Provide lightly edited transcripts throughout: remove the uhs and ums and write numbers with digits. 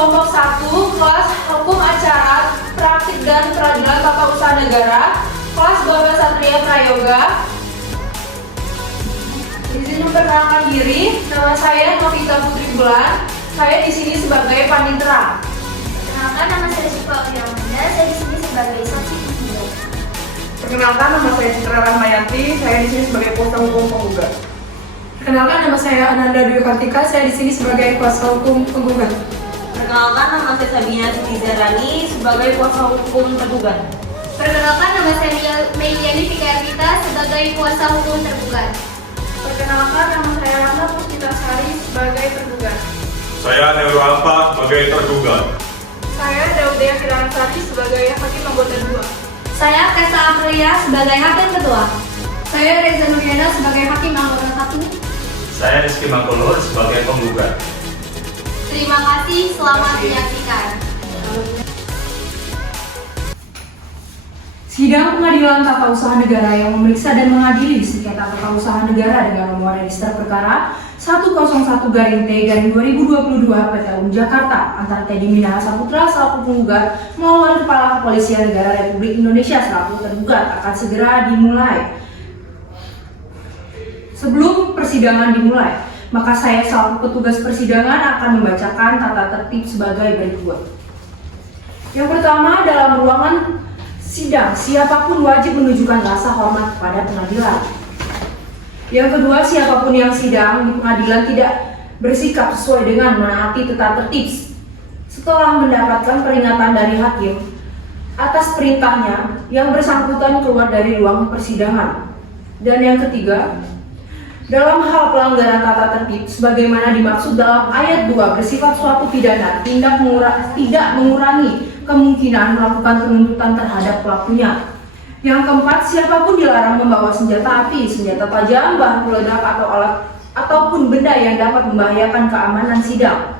kelompok 1, kelas Hukum Acara, Praktik dan Peradilan Tata Usaha Negara, kelas Baba Satria Prayoga. Izin memperkenalkan diri, nama saya Novita Putri Bulan. Saya di sini sebagai panitera. Perkenalkan, nama saya Syifa Amanda. Saya di sini sebagai saksi penggugat. Perkenalkan, nama saya Citra Rahmayanti. Saya di sini sebagai kuasa hukum penggugat. Perkenalkan, nama saya Ananda Dwi Kartika. Saya di sini sebagai kuasa hukum penggugat. Perkenalkan, nama saya Sabina Siti Zarani sebagai kuasa hukum tergugat. Perkenalkan, nama saya Meliani Fikardita sebagai kuasa hukum tergugat. Perkenalkan, nama saya Rama Puspitasari sebagai tergugat. Saya Nero Alfa sebagai tergugat. Saya Daudia Kiransari sebagai hakim anggota 2. Saya Tessa Aprilia sebagai hakim ketua. Saya Reza Nuriana sebagai hakim anggota 1. Saya Rizky Makulur sebagai penggugat. Terima kasih, selamat menyaksikan. Sidang Pengadilan Tata Usaha Negara yang memeriksa dan mengadili sengketa tata usaha negara dengan nomor register perkara 101-T-2022 PT UM Jakarta antara Teddy Minahasa Saputra selaku penggugat melawan Kepala Kepolisian Negara Republik Indonesia selaku tergugat akan segera dimulai. Sebelum persidangan dimulai, maka saya selaku petugas persidangan akan membacakan tata tertib sebagai berikut. Yang pertama, dalam ruangan sidang, siapapun wajib menunjukkan rasa hormat kepada pengadilan. Yang kedua, siapapun yang sidang di pengadilan tidak bersikap sesuai dengan menaati tata tertib setelah mendapatkan peringatan dari hakim atas perintahnya, yang bersangkutan keluar dari ruang persidangan. Dan yang ketiga, dalam hal pelanggaran tata tertib sebagaimana dimaksud dalam ayat 2 bersifat suatu pidana tidak mengurangi kemungkinan melakukan penuntutan terhadap pelakunya. Yang keempat, siapapun dilarang membawa senjata api, senjata tajam, bahan peledak atau alat ataupun benda yang dapat membahayakan keamanan sidang.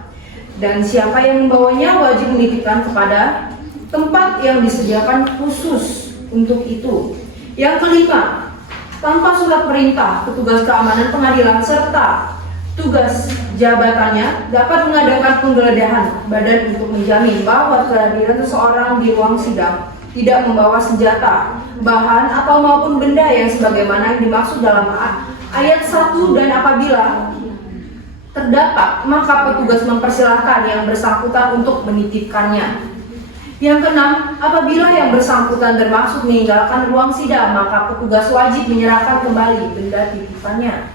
Dan siapa yang membawanya wajib menitipkan kepada tempat yang disediakan khusus untuk itu. Yang kelima, tanpa surat perintah, petugas keamanan pengadilan serta tugas jabatannya dapat mengadakan penggeledahan badan untuk menjamin bahwa kehadiran seseorang di ruang sidang tidak membawa senjata, bahan atau maupun benda yang sebagaimana yang dimaksud dalam ayat 1, dan apabila terdapat maka petugas mempersilahkan yang bersangkutan untuk menitipkannya. Yang keenam, apabila yang bersangkutan bermaksud meninggalkan ruang sidang, maka petugas wajib menyerahkan kembali benda titipannya.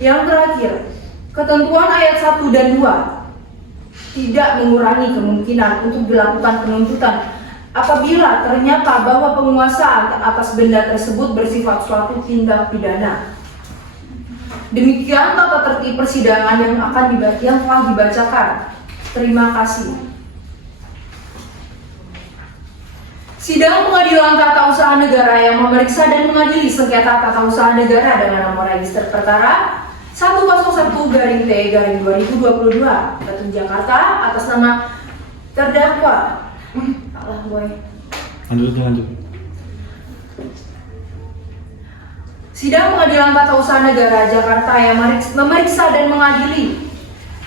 Yang terakhir, ketentuan ayat 1 dan 2 tidak mengurangi kemungkinan untuk dilakukan penuntutan apabila ternyata bahwa penguasaan atas benda tersebut bersifat suatu tindak pidana. Demikian tata tertib persidangan yang telah dibacakan. Terima kasih. Sidang Pengadilan Tata Usaha Negara yang memeriksa dan mengadili sengketa tata usaha negara dengan nomor register perkara 101-T-2022 PT UM Jakarta atas nama terdakwa. Lanjut. Sidang Pengadilan Tata Usaha Negara Jakarta yang memeriksa dan mengadili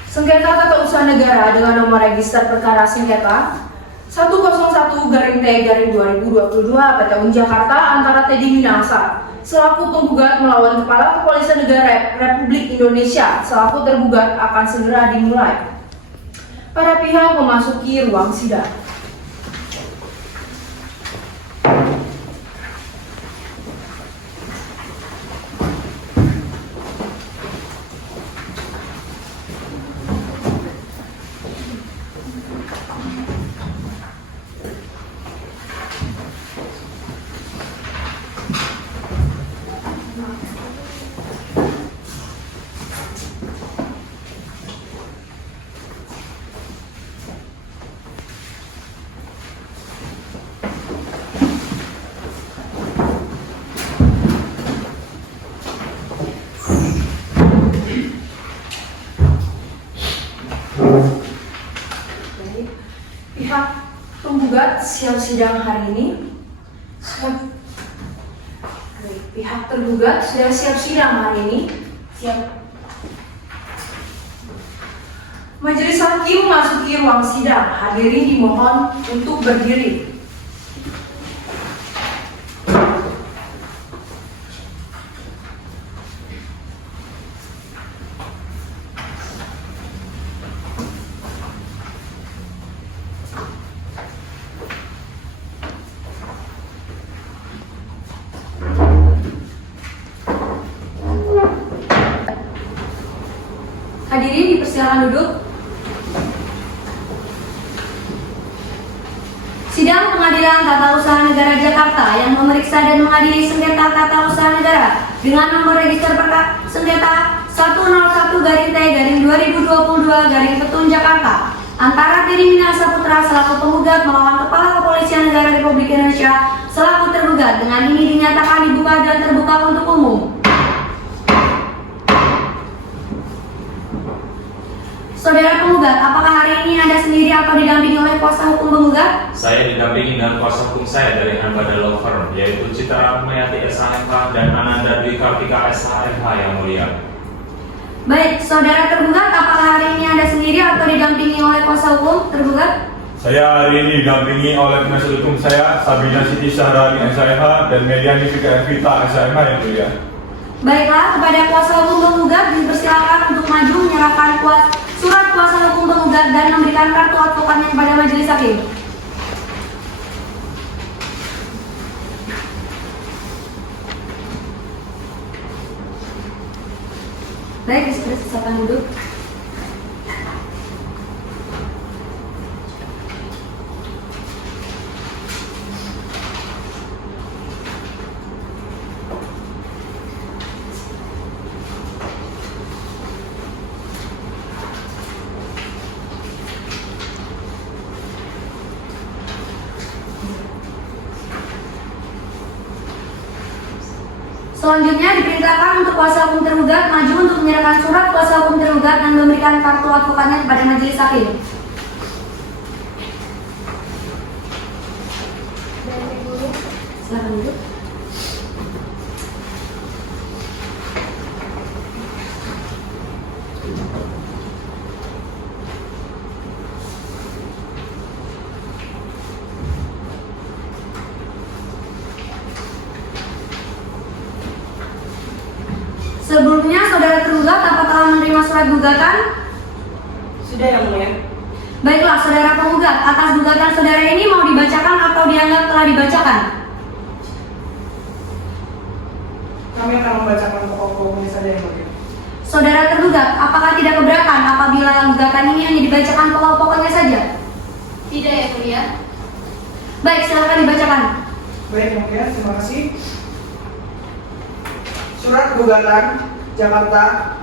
sengketa tata usaha negara dengan nomor register perkara sengketa 101-T-2022 PT UM Jakarta antara Teddy Minahasa selaku penggugat melawan Kepala Kepolisian Negara Republik Indonesia selaku tergugat akan segera dimulai. Para pihak memasuki ruang sidang. Pihak penggugat siap sidang hari ini. Pihak tergugat sudah siap sidang hari ini. Siap. Majelis Hakim memasuki ruang sidang. Hadirin dimohon untuk berdiri. Hadirin dipersilakan duduk. Sidang Pengadilan Tata Usaha Negara Jakarta yang memeriksa dan mengadili sengketa tata usaha negara dengan nomor register perkara sengketa 101-T/2022 Jakarta antara Teddy Minahasa Putra selaku penggugat melawan Kepala Kepolisian Negara Republik Indonesia selaku tergugat dengan ini dinyatakan dibuka dan terbuka untuk umum. Saudara penggugat, apakah hari ini Anda sendiri atau didampingi oleh kuasa hukum penggugat? Saya didampingi dengan kuasa hukum saya dari Anbada Law Firm, yaitu Citra Rahmayati SHMH dan Ananda Dwi Kartika SHMH yang mulia. Baik, saudara tergugat, apakah hari ini Anda sendiri atau didampingi oleh kuasa hukum tergugat? Saya hari ini didampingi oleh penasihat hukum saya, Sabina Siti Syahrani SHMH dan Mediani Fika Evita SHMH yang mulia. Baiklah, kepada kuasa hukum penggugat dipersilakan untuk maju menyerahkan surat kuasa hukum penggugat dan memberikan kartu advokatnya kepada majelis hakim. Baik, silakan duduk. Selanjutnya diperintahkan untuk kuasa hukum tergugat maju untuk menyerahkan surat kuasa hukum tergugat dan memberikan kartu advokatnya kepada majelis hakim. Silakan duduk. Sebelumnya, saudara tergugat apakah telah menerima surat gugatan? Sudah yang mulia. Baiklah, saudara penggugat, atas gugatan saudara ini mau dibacakan atau dianggap telah dibacakan? Kami akan membacakan pokok-pokoknya saja yang mulia. Saudara tergugat, apakah tidak keberatan apabila gugatan ini hanya dibacakan pokok-pokoknya saja? Tidak ya, mulia. Baik, silakan dibacakan. Baik, yang mulia, terima kasih. Surat gugatan Jakarta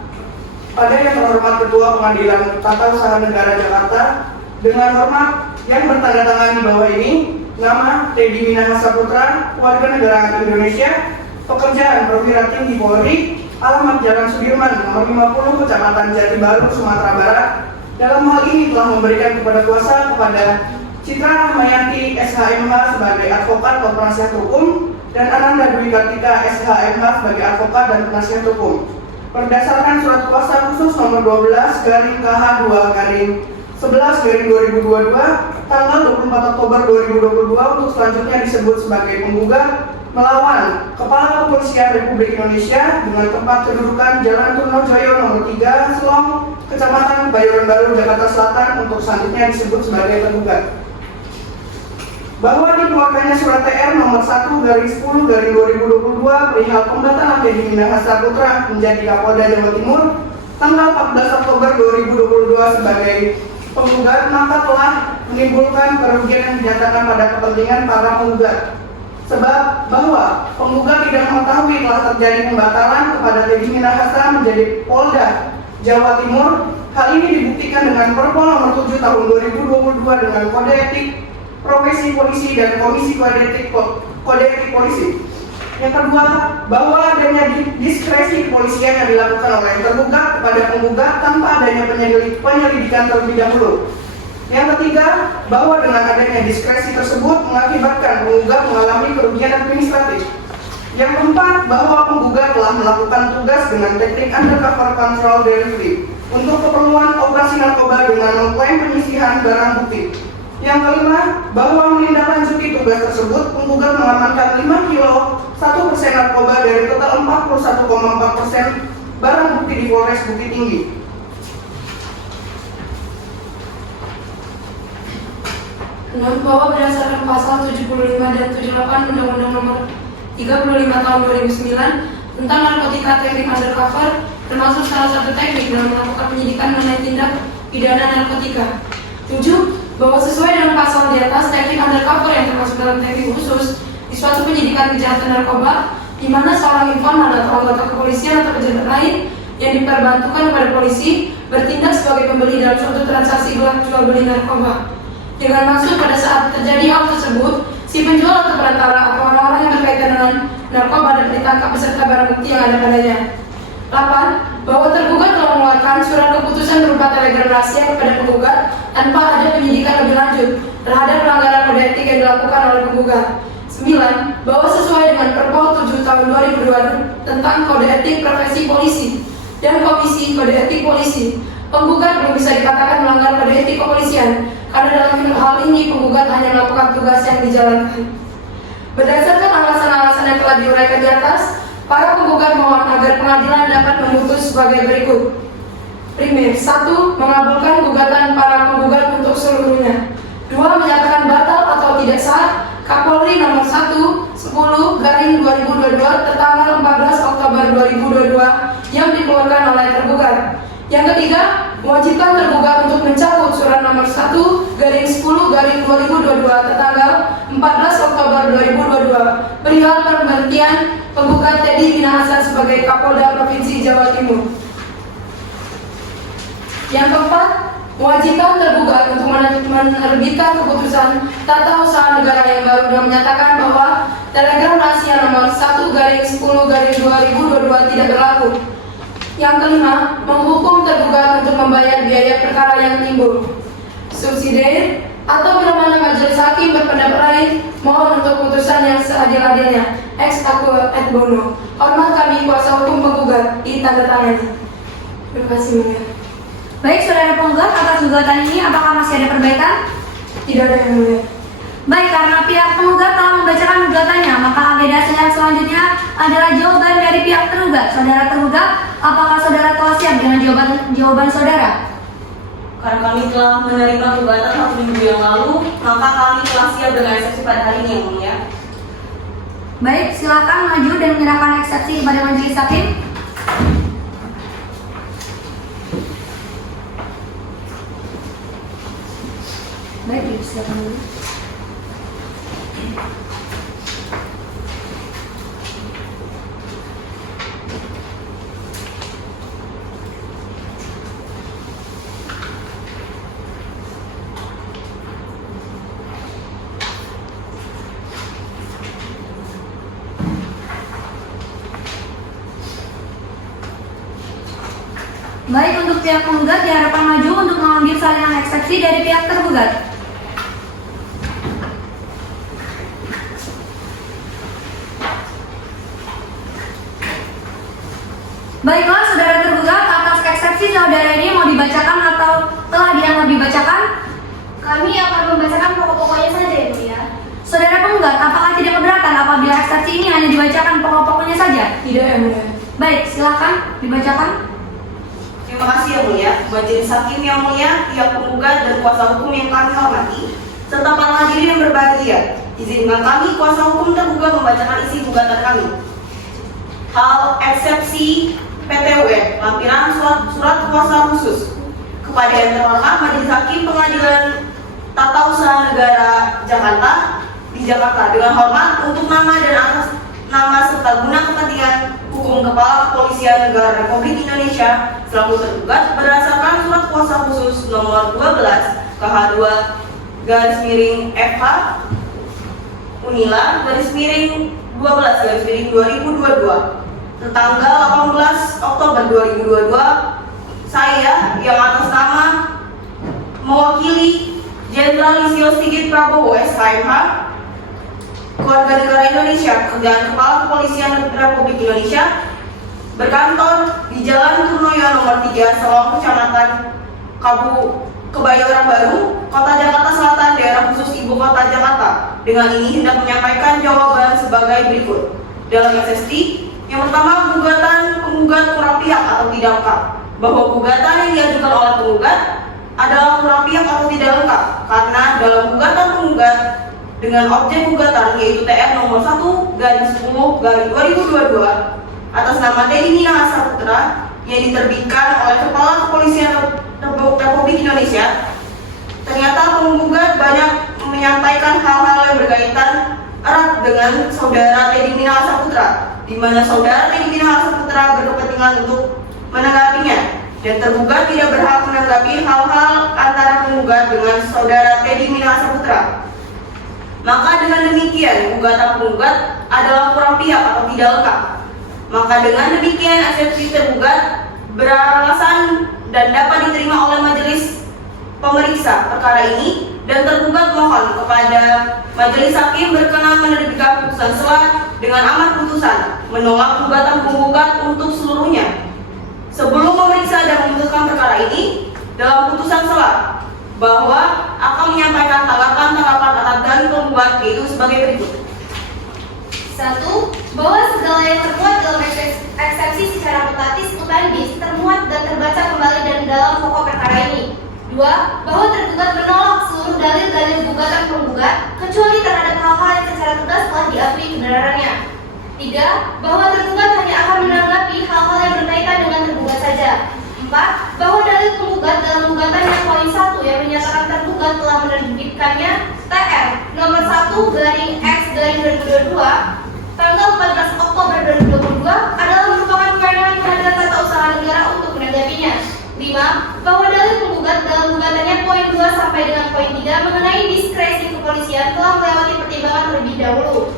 pada yang terhormat Ketua Pengadilan Tata Usaha Negara Jakarta dengan hormat yang bertanda tangan di bawah ini, nama Teddy Minahasa Putra, warga negara Indonesia, pekerjaan perwira tinggi Polri, alamat Jalan Sudirman nomor 50 Kecamatan Jati Baru, Sumatera Barat. Dalam hal ini telah memberikan kepada kuasa kepada Citra Rahmayati SHMH sebagai advokat atau penasihat hukum dan Ananda Dwi Kartika SHMH sebagai advokat dan penasihat hukum. Berdasarkan surat kuasa khusus nomor 12/KH2/11/2022 tanggal 24 Oktober 2022 untuk selanjutnya disebut sebagai penggugat melawan Kepala Kepolisian Republik Indonesia dengan tempat kedudukan Jalan Trunojoyo nomor 3, Selong, Kecamatan Kebayoran Baru, Jakarta Selatan untuk selanjutnya disebut sebagai tergugat. Bahwa dikeluarkannya surat TR nomor 1/10/2022 perihal pembatalan Teddy Minahasa Putra menjadi Kapolda Jawa Timur tanggal 14 Oktober 2022 sebagai penggugat maka telah menimbulkan kerugian yang dinyatakan pada kepentingan para penggugat. Sebab bahwa penggugat tidak mengetahui telah terjadi pembatalan kepada Teddy Minahasa menjadi Polda Jawa Timur. Hal ini dibuktikan dengan Perpol nomor 7 tahun 2022 dengan Kode Etik Profesi Polisi dan Komisi Kode Etik Polisi. Yang kedua, bahwa adanya diskresi kepolisian yang dilakukan oleh tergugat kepada penggugat tanpa adanya penyelidikan terlebih dahulu. Yang ketiga, bahwa dengan adanya diskresi tersebut mengakibatkan penggugat mengalami kerugian administratif. Yang keempat, bahwa penggugat telah melakukan tugas dengan teknik undercover control delivery untuk keperluan operasi narkoba dengan mengklaim penyisihan barang bukti. Yang kelima, bahwa menindaklanjuti tugas tersebut, penggugat mengamankan 5 kilo 1% narkoba dari total 41,4% barang bukti di Polres Bukit Tinggi. Bahwa berdasarkan pasal 75 dan 78 Undang-Undang Nomor 35 Tahun 2009 tentang narkotika teknik undercover, termasuk salah satu teknik dalam melakukan penyidikan mengenai tindak pidana narkotika. 7. Bahwa sesuai dengan pasal di atas, teknik undercover yang termasuk dalam teknik khusus di suatu penyidikan kejahatan narkoba, di mana seorang informan atau anggota kepolisian atau pejabat lain yang diperbantukan kepada polisi bertindak sebagai pembeli dalam suatu transaksi jual beli narkoba. Dengan maksud pada saat terjadi hal tersebut, si penjual atau perantara atau orang-orang yang berkaitan dengan narkoba dapat ditangkap beserta barang bukti yang ada padanya. 8. Bahwa tergugat telah mengeluarkan surat keputusan berupa telegram rahasia kepada penggugat tanpa ada penyidikan lebih lanjut terhadap pelanggaran kode etik yang dilakukan oleh penggugat. 9. Bahwa sesuai dengan Perpol 7 tahun 2002 tentang kode etik profesi polisi dan Komisi Kode Etik Polisi, penggugat belum bisa dikatakan melanggar kode etik kepolisian karena dalam hal ini penggugat hanya melakukan tugas yang dijalankan. Berdasarkan alasan-alasan yang telah diuraikan di atas, para penggugat mohon agar pengadilan dapat memutus sebagai berikut. Primer, 1. Mengabulkan gugatan para penggugat untuk seluruhnya. 2. Menyatakan batal atau tidak sah Kapolri nomor 1/10/2022 tertanggal 14 Oktober 2022 yang dikeluarkan oleh tergugat. Yang ketiga, mewajibkan tergugat untuk mencabut surat nomor 1/10/2022 tertanggal 14 Oktober 2022 perihal pemberhentian penggugat Teddy Minahasa sebagai Kapolda Provinsi Jawa Timur. Yang keempat, mewajibkan tergugat untuk menerbitkan keputusan tata usaha negara yang baru dengan menyatakan bahwa telegram rahasia nomor 1/10/2022 tidak berlaku. Yang kelima, menghukum tergugat untuk membayar biaya perkara yang timbul. Subsidiar atau bila mana majelis hakim berpendapat lain, mohon untuk putusan yang seadil-adilnya. Ex aequo et bono. Hormat kami kuasa hukum penggugat, ditandatangani. Terima kasih, Mulia. Baik, saudara penggugat, atas gugatan ini apakah masih ada perbaikan? Tidak ada, yang mulia. Baik, karena pihak penggugat telah membacakan gugatannya, maka agenda sidang selanjutnya adalah jawaban dari pihak tergugat. Saudara tergugat, apakah saudara telah siap dengan jawaban saudara? Karena kami telah menerima gugatan 1 minggu yang lalu, maka kami telah siap dengan eksepsi pada hari ini, yang mulia. Baik, silakan maju dan menyerahkan eksepsi kepada majelis hakim. Baik, silakan dulu. Baik, untuk pihak penggugat diharapkan maju untuk mengambil salinan eksepsi dari pihak tergugat. Baiklah, saudara tergugat, atas eksepsi saudara ini mau dibacakan atau telah dianggap dibacakan? Kami akan membacakan pokok-pokoknya saja, ya mulia. Saudara penggugat, apakah tidak keberatan apabila eksepsi ini hanya dibacakan pokok-pokoknya saja? Tidak, yang mulia. Baik, silakan dibacakan. Terima kasih, yang mulia. Majelis hakim yang mulia, pihak penggugat dan kuasa hukum yang kami hormati, serta para hadirin yang berbahagia, izinkan kami kuasa hukum tergugat membacakan isi gugatan kami. Hal eksepsi PTUN, lampiran surat kuasa khusus kepada yang terhormat Majelis Hakim Pengadilan Tata Usaha Negara Jakarta di Jakarta dengan hormat untuk nama dan atas nama serta guna kepentingan hukum Kepala Kepolisian Negara Republik Indonesia selaku tergugat berdasarkan surat kuasa khusus nomor 12 KH2-FH Unila _12-2022 tertanggal 18 Oktober 2022, saya yang atas nama mewakili Jenderal Listio Sigit Prabowo SKMH, Keluarga Negara Indonesia, Kerjaan Kepala Kepolisian Republik Indonesia, berkantor di Jalan Turnoyo nomor 3, Selong, Kecamatan Kebayoran Baru, Kota Jakarta Selatan, daerah khusus Ibu Kota Jakarta. Dengan ini hendak menyampaikan jawaban sebagai berikut. Dalam SST, yang pertama, gugatan penggugat kurang pihak atau tidak lengkap. Bahwa gugatan yang diajukan oleh penggugat adalah kurang pihak atau tidak lengkap karena dalam gugatan penggugat dengan objek gugatan yaitu TR nomor 1/10/2022 atas nama Teddy Minahasa Putra yang diterbitkan oleh Kepala Kepolisian Republik Indonesia, ternyata penggugat banyak menyampaikan hal-hal yang berkaitan erat dengan saudara Teddy Minahasa Putra, di mana saudara Teddy Minahasa Putra berkepentingan untuk menanggapinya, dan tergugat tidak berhak menanggapi hal-hal antara penggugat dengan saudara Teddy Minahasa Putra. Maka dengan demikian gugatan penggugat adalah kurang pihak atau tidak lengkap. Maka dengan demikian eksepsi tergugat beralasan dan dapat diterima oleh majelis pemeriksa perkara ini, dan tergugat mohon kepada majelis hakim berkenan menerbitkan putusan sela dengan amar putusan menolak gugatan penggugat untuk seluruhnya. Sebelum memeriksa dan memutuskan perkara ini, dalam putusan sela bahwa akan menyampaikan tanggapan-tanggapan atas dari penggugat yaitu sebagai berikut. 1. Bahwa segala yang termuat dalam eksepsi secara mutatis mutandis termuat dan terbaca kembali dan dalam pokok perkara ini. 2. Bahwa tergugat menolak seluruh dalil-dalil gugatan penggugat kecuali terhadap hal-hal yang secara tegas telah diakui kebenarannya. 3. Bahwa tergugat hanya akan menanggapi hal-hal yang berkaitan dengan tergugat saja. 4. Bahwa dalil penggugat dalam gugatan yang poin 1 yang menyatakan tergugat telah menerbitkannya TR nomor 1/X/2022 tanggal 14 Oktober 2022 adalah merupakan kewenangan Pengadilan Tata Usaha Negara untuk menanggapinya. 5. Bahwa dalil penggugat dalam gugatannya poin 2 sampai dengan poin 3 mengenai diskresi kepolisian telah melewati pertimbangan terlebih dahulu.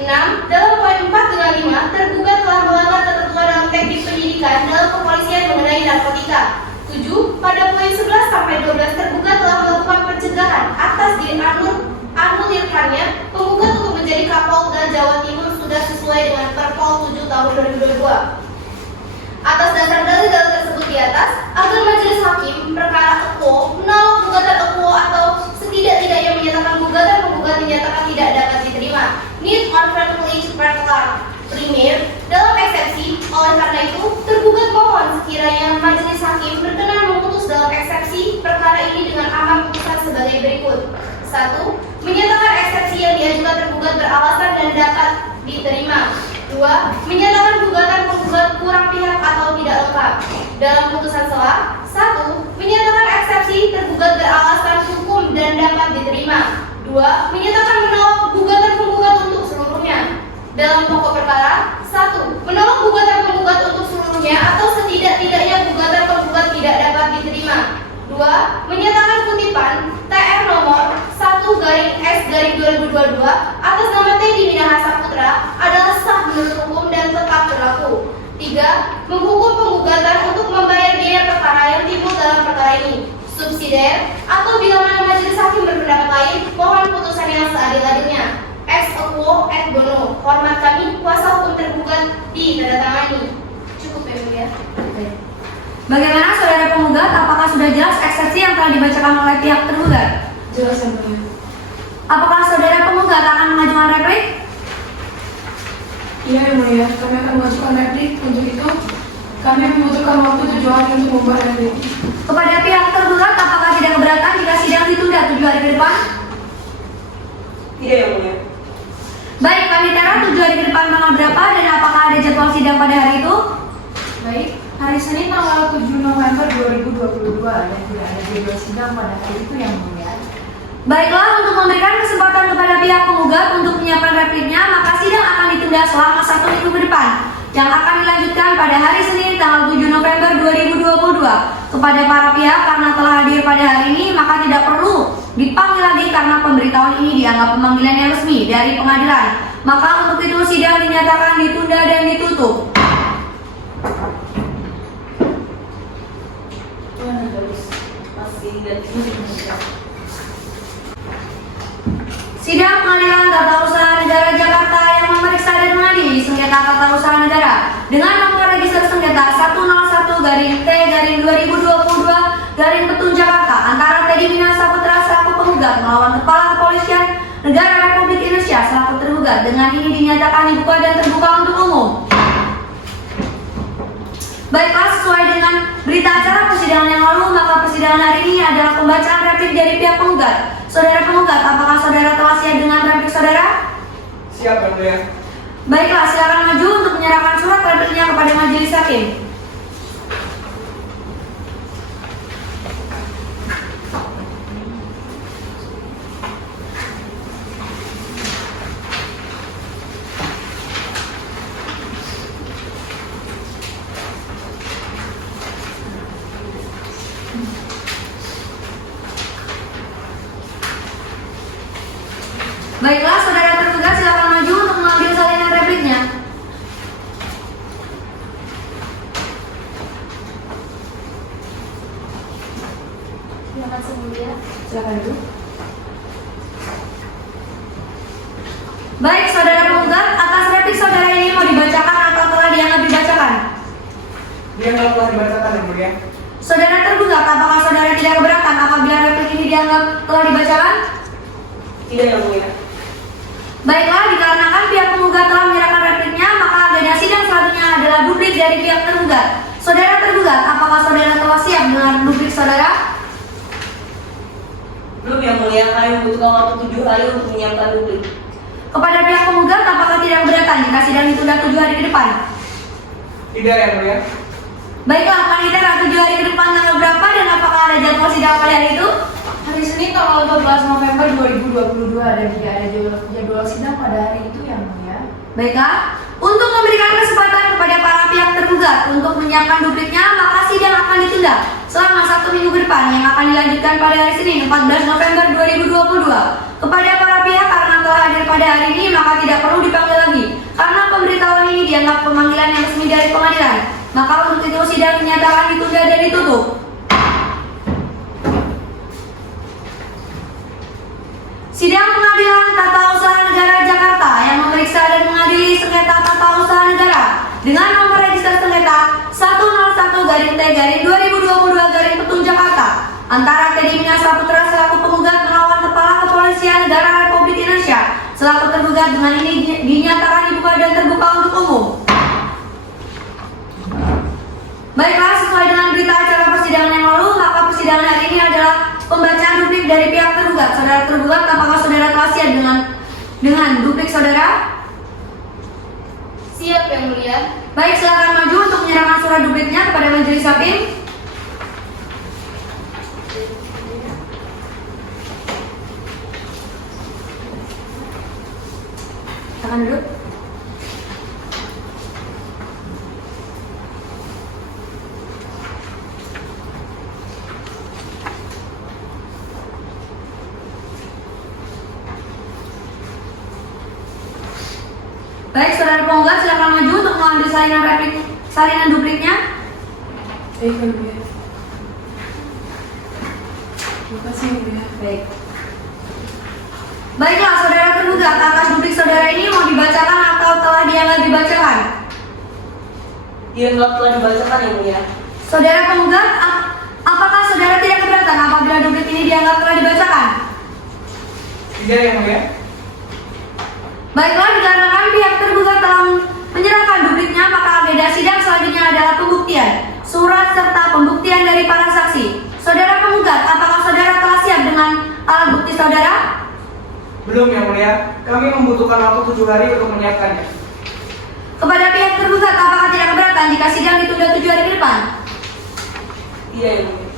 6. Dalam poin 4 dengan 5, tergugat telah melanggar ketentuan dalam teknik penyidikan dalam kepolisian mengenai narkotika. 7. Pada poin 11 sampai 12, tergugat telah melakukan pencegahan atas dianulirkannya penggugat untuk menjadi Kapolda Jawa Timur sudah sesuai dengan Perpol 7 tahun 2022. Atas dasar dalil-dalil tersebut di atas, agar majelis hakim perkara EKO menolak gugatan EKO atau setidak-tidaknya menyatakan gugatan penggugat dinyatakan tidak dapat diterima. Need or privilege perkara primer dalam eksepsi. Oleh karena itu, tergugat mohon sekiranya majelis hakim berkenan memutus dalam eksepsi perkara ini dengan amar putusan sebagai berikut. 1. Menyatakan eksepsi yang diajukan tergugat beralasan dan dapat diterima. 2. Menyatakan gugatan penggugat kurang pihak atau tidak lengkap. Dalam putusan sela, 1. Menyatakan eksepsi tergugat beralasan hukum dan dapat diterima. 2. Menyatakan menolak gugatan penggugat untuk seluruhnya. Dalam pokok perkara, 1. Menolak gugatan penggugat untuk seluruhnya atau setidak-tidaknya gugatan penggugat tidak dapat diterima. 2. Menyatakan kutipan TR nomor 1/S/2022 atas nama Teddy Minahasa Putra adalah sah menurut hukum dan tetap berlaku. 3. Menghukum penggugatan untuk membayar biaya perkara yang timbul dalam perkara ini subsidiar, atau bila mana majelis hakim berpendapat lain, mohon putusan yang seadil-adilnya. Ex equo et bono. Hormat kami, kuasa hukum tergugat ditandatangani. Cukup ya, Bu ya. Bagaimana saudara penggugat? Apakah sudah jelas eksepsi yang telah dibacakan oleh pihak tergugat? Jelas yang mulia. Apakah saudara penggugat akan mengajukan replik? Iya yang mulia, kami akan mengajukan replik. Untuk itu, kami membutuhkan waktu 7 hari untuk membuat replik. Kepada pihak tergugat, apakah tidak keberatan jika sidang ditunda 7 hari ke depan? Tidak yang mulia. Baik, Panitera, 7 hari ke depan tanggal berapa dan apakah ada jadwal sidang pada hari itu? Baik, hari Senin tanggal 7 November 2022 dan tidak ada jadwal sidang pada hari itu yang mulia. Baiklah, untuk memberikan kesempatan kepada pihak penggugat untuk menyiapkan repliknya, maka sidang akan ditunda selama 1 minggu ke depan, yang akan dilanjutkan pada hari Senin tanggal 7 November 2022. Kepada para pihak karena telah hadir pada hari ini, maka tidak perlu dipanggil lagi karena pemberitahuan ini dianggap pemanggilan yang resmi dari pengadilan. Maka untuk itu sidang dinyatakan ditunda dan ditutup. Sidang Pengadilan Tata Usaha Negara Jakarta yang memeriksa dan mengadili sengketa tata usaha negara dengan nomor registrasi Penggugat melawan Kepala Kepolisian Negara Republik Indonesia selaku tergugat dengan ini dinyatakan dibuka dan terbuka untuk umum. Baiklah, sesuai dengan berita acara persidangan yang lalu, maka persidangan hari ini adalah pembacaan replik dari pihak penggugat. Saudara penggugat, apakah saudara telah siap dengan replik saudara? Siap, Yang Mulia. Baiklah, silakan maju untuk menyerahkan surat repliknya kepada majelis hakim. Baiklah, saudara tergugat silakan maju untuk mengambil salinan repliknya. Terima kasih mulia. Silakan dulu. Baik, saudara penggugat, atas replik saudara ini mau dibacakan atau telah dianggap dibacakan? Dia nggak telah dibacakan, Yang Mulia. Saudara tergugat, apakah saudara tidak keberatan apabila replik ini dianggap telah dibacakan? Tidak, Yang Mulia. Baiklah, dikarenakan pihak penggugat telah menyerahkan repliknya, maka agenda sidang selanjutnya adalah duplik dari pihak tergugat. Saudara tergugat, apakah saudara telah siap dengan duplik saudara? Belum, Yang Mulia. Kami membutuhkan waktu 7 hari untuk menyiapkan duplik. Kepada pihak penggugat, apakah tidak keberatan jika sidang ditunda 7 hari ke depan? Tidak, Yang Mulia. Baiklah, panitera 7 hari ke depan tanggal berapa dan apakah ada jadwal sidang pada hari itu? Hari Senin tanggal 12 November 2022 dan tidak ada jadwal sidang pada hari itu, Yang Mulia. Baiklah, untuk memberikan kesempatan kepada para pihak tergugat untuk menyiapkan dupliknya, maka sidang akan ditunda selama 1 minggu ke depan yang akan dilanjutkan pada hari Senin 14 November 2022. Kepada para pihak karena telah hadir pada hari ini, maka tidak perlu dipanggil lagi karena pemberitahuan ini dianggap pemanggilan yang resmi dari pengadilan. Maka untuk itu sidang dinyatakan ditunda dan ditutup. Sidang Pengadilan Tata Usaha Negara Jakarta yang memeriksa dan mengadili sengketa tata usaha negara dengan nomor register sengketa 101-T-2022 Jakarta antara Teddy Minahasa selaku penggugat melawan Kepala Kepolisian Negara Republik Indonesia selaku tergugat dengan ini dinyatakan dibuka dan terbuka untuk umum. Baiklah, sesuai dengan berita acara persidangan yang lalu, maka persidangan hari ini adalah pembacaan duplik dari pihak tergugat. Saudara tergugat, apakah saudara telah siap dengan duplik saudara? Siap, Yang Mulia. Baik, silakan maju untuk menyerahkan surat dupliknya kepada majelis hakim. Silakan duduk. Baik, saudara penggugat silakan maju untuk mengambil salinan dupliknya. Baik, Yang Mulia. Terima kasih, Yang Mulia. Baik. Baiklah, saudara tergugat, atas duplik saudara ini mau dibacakan atau telah dianggap dibacakan? Dianggap telah dibacakan, Yang Mulia. Saudara penggugat, apakah saudara tidak keberatan apabila duplik ini dianggap telah dibacakan? Tidak, Yang Mulia. Baiklah, dikarenakan pihak tergugat telah menyerahkan dupliknya, maka agenda sidang selanjutnya adalah pembuktian surat serta pembuktian dari para saksi. Saudara penggugat, apakah saudara telah siap dengan alat bukti saudara? Belum, Yang Mulia. Kami membutuhkan waktu 7 hari untuk menyiapkannya. Kepada pihak tergugat, apakah tidak keberatan jika sidang ditunda 7 hari ke depan? Tidak, Yang Mulia.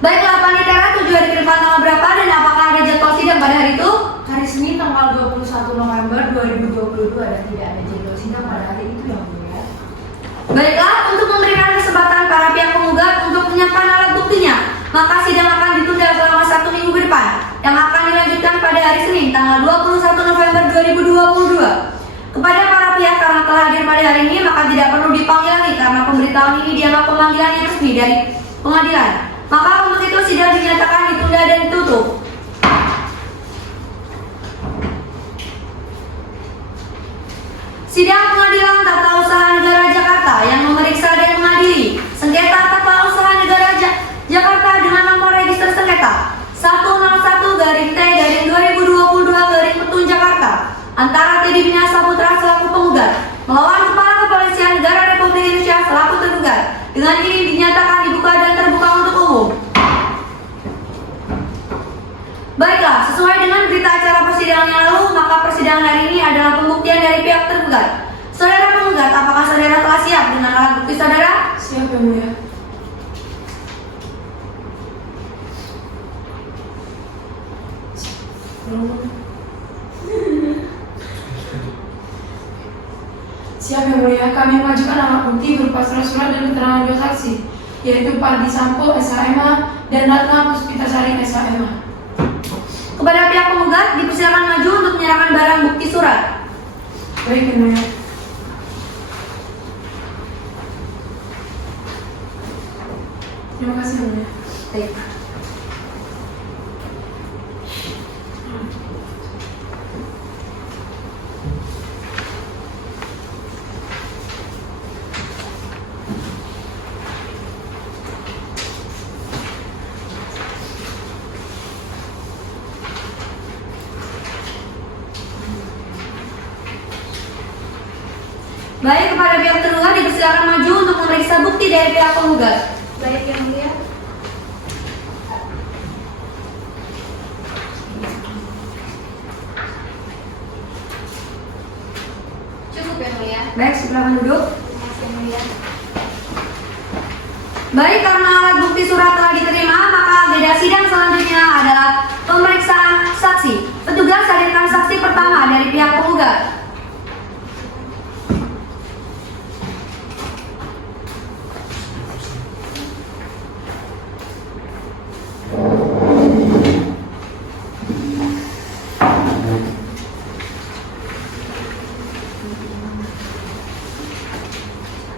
Baiklah, panitera 7 hari ke depan tanggal berapa dan apakah ada jadwal sidang pada hari itu? Hari Senin tanggal 21 November 2022 dan tidak ada jadwal sidang pada hari itu, Yang Mulia. Baiklah, untuk memberikan kesempatan para pihak penggugat untuk menyiapkan alat buktinya, maka sidang akan ditunda selama 1 minggu ke depan yang akan dilanjutkan pada hari Senin tanggal 21 November 2022. Kepada para pihak karena telah hadir pada hari ini, maka tidak perlu dipanggil lagi karena pemberitahuan ini dianggap pemanggilan yang resmi dari pengadilan. Maka untuk itu sidang dinyatakan ditunda dan ditutup. Sidang Pengadilan Tata Usaha Negara Jakarta yang memeriksa dan mengadili sengketa tata usaha negara Jakarta dengan nomor register sengketa Teddy Minasa Putra selaku penggugat melawan Kepala Kepolisian Negara Republik Indonesia selaku tergugat. Dengan ini dinyatakan dibuka dan terbuka untuk umum. Baiklah, sesuai dengan berita acara persidangan yang lalu, maka persidangan hari ini adalah pembuktian dari pihak tergugat. Saudara penggugat, apakah saudara telah siap dengan alat bukti saudara? Siap Yang Mulia. Siap Yang Mulia, kami mengajukan alat bukti berupa surat-surat dan keterangan dua saksi, yaitu Pardi Sampo SHMA dan Ratna Puspitasari SHMA. Kepada pihak penggugat dipersilakan maju untuk menyerahkan barang bukti surat. Baik Yang Mulia. Terima kasih Yang Mulia. Baik. Baik, kepada pihak tergugat dipersilakan maju untuk memeriksa bukti dari pihak penggugat. Baik Yang Mulia. Cukup Yang Mulia. Baik, silakan duduk. Terima kasih Yang Mulia. Baik, karena alat bukti surat telah diterima, maka agenda sidang selanjutnya adalah pemeriksaan saksi. Petugas hadirkan saksi pertama dari pihak penggugat.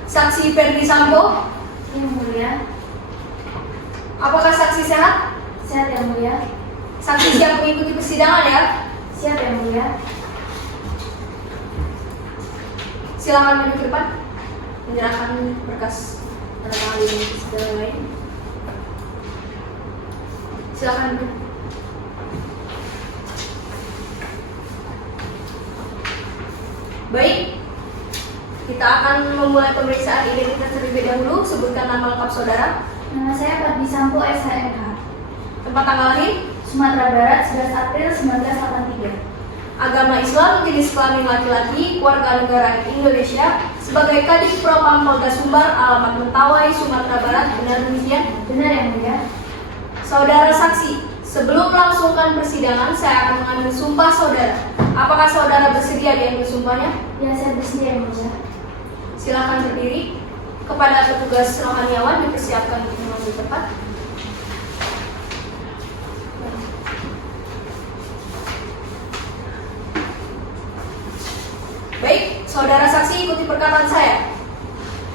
Saksi Perdi Sampo, Yang Mulia. apakah saksi sehat? Sehat Yang Mulia. Saksi siap mengikuti persidangan ya? Siap Yang Mulia. Silakan maju ke depan, menyerahkan berkas tanda ini segala lain. Silakan duduk. Baik, kita akan memulai pemeriksaan identitas terlebih dahulu. Sebutkan nama lengkap saudara, Nama saya Pardi Sampo SHMH. tempat tanggal lahir, Sumatera Barat 11 April 1983. agama Islam, jenis kelamin laki-laki, warga negara Indonesia, sebagai Kadif Propam Polda Sumbar, alamat Mentawai, Sumatera Barat. Benar demikian? Benar Yang Mulia. Saudara saksi, sebelum melangsungkan persidangan, saya akan mengambil sumpah saudara. Apakah saudara bersedia diambil sumpahnya? Ya, saya bersedia Yang Mulia. Silakan berdiri. Kepada petugas rohaniawan dipersiapkan untuk mengambil tempat. Baik, saudara saksi ikuti perkataan saya.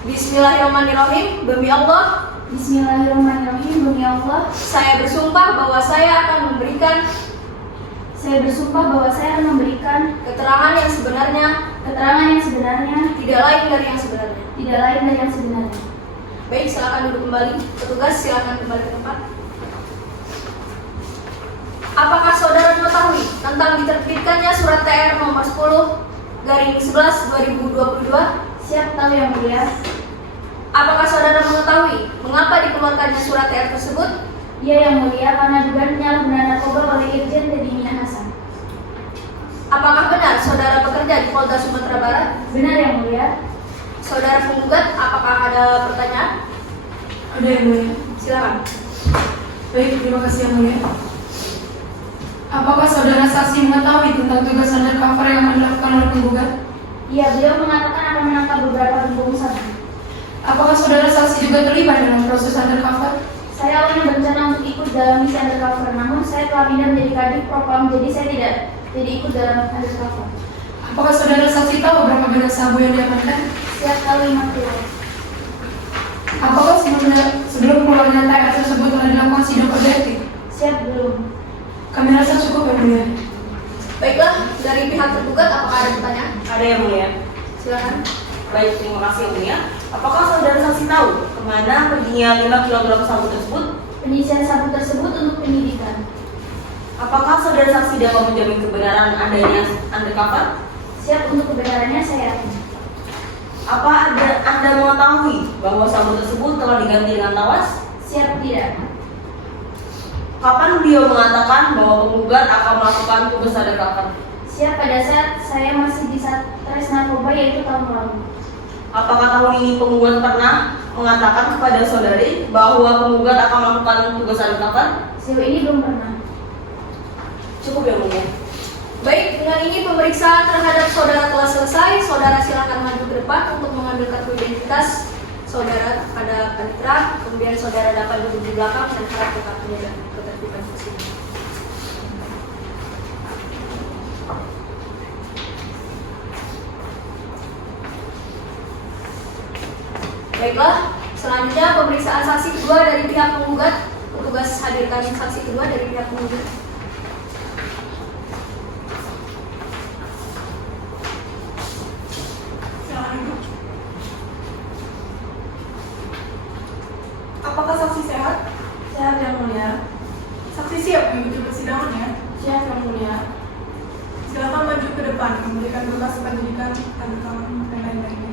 Bismillahirrahmanirrahim. Demi Allah, Bismillahirrahmanirrahim. Demi Allah, saya bersumpah bahwa saya akan memberikan keterangan yang sebenarnya, tidak lain dari yang sebenarnya. tidak lain dari yang sebenarnya. Baik, silakan duduk kembali. Petugas silakan kembali ke tempat. Apakah saudara mengetahui tentang diterbitkannya surat TR nomor 10/11/2022? Siap tahu Yang Mulia. Apakah saudara mengetahui mengapa dikeluarkannya surat TR tersebut? Iya Yang Mulia, karena dugaan penyalahgunaan narkoba oleh Irjen Teddy Minahasa. Apakah benar saudara bekerja di Polda Sumatera Barat? Benar Yang Mulia. Saudara penggugat, apakah ada pertanyaan? Ada Yang Mulia. Silakan. Baik, terima kasih Yang Mulia. Apakah saudara saksi mengetahui tentang tugas undercover yang akan dilakukan oleh penggugat? Iya, beliau mengatakan akan menangkap beberapa gembong sabu. Apakah saudara saksi juga terlibat dalam proses undercover? Saya awalnya berencana untuk ikut dalam misi undercover, namun saya telah pindah menjadi Kadif Propam, jadi saya tidak jadi ikut dalam undercover. Apakah saudara saksi tahu berapa banyak sabu yang diamankan? Siap tahu 50. Apakah sebelum keluarnya TR tersebut telah dilakukan sidang kode etik? Siap belum. Kami rasa cukup Yang Mulia. Baiklah, dari pihak tergugat apakah ada pertanyaan? Ada Yang Mulia. Silakan. Baik, terima kasih Yang Mulia. Apakah saudara saksi tahu kemana perginya 5 kg sabu tersebut? Penyisian sabu tersebut untuk penyidikan. Apakah saudara saksi dapat menjamin kebenaran adanya undercover? Siap, untuk kebenarannya saya yakin. Apa Anda mengetahui bahwa sabu tersebut telah diganti dengan tawas? Siap, tidak. Kapan beliau mengatakan bahwa penggugat akan melakukan tugas undercover? Siap, pada saat saya masih di Satres Narkoba yaitu tahun lalu. Apakah tahun ini penggugat pernah mengatakan kepada saudari bahwa penggugat akan melakukan tugas undercover? Sejauh ini belum pernah. Cukup ya, Mulia. Baik, dengan ini pemeriksaan terhadap saudara telah selesai. Saudara silakan maju ke depan untuk mengambil kartu identitas saudara pada panitera. Kemudian saudara dapat duduk di belakang dan harap tetap menjaga ketertiban sosial. Baiklah, selanjutnya pemeriksaan saksi kedua dari pihak penggugat. Petugas hadirkan saksi kedua dari pihak penggugat. Apakah saksi sehat? Siap, Yang Mulia. Saksi siap mengikuti persidangan ya? Siap, Yang Mulia. Silakan maju ke depan memberikan berkas penyidikan, tanda tangan dan lain-lainnya.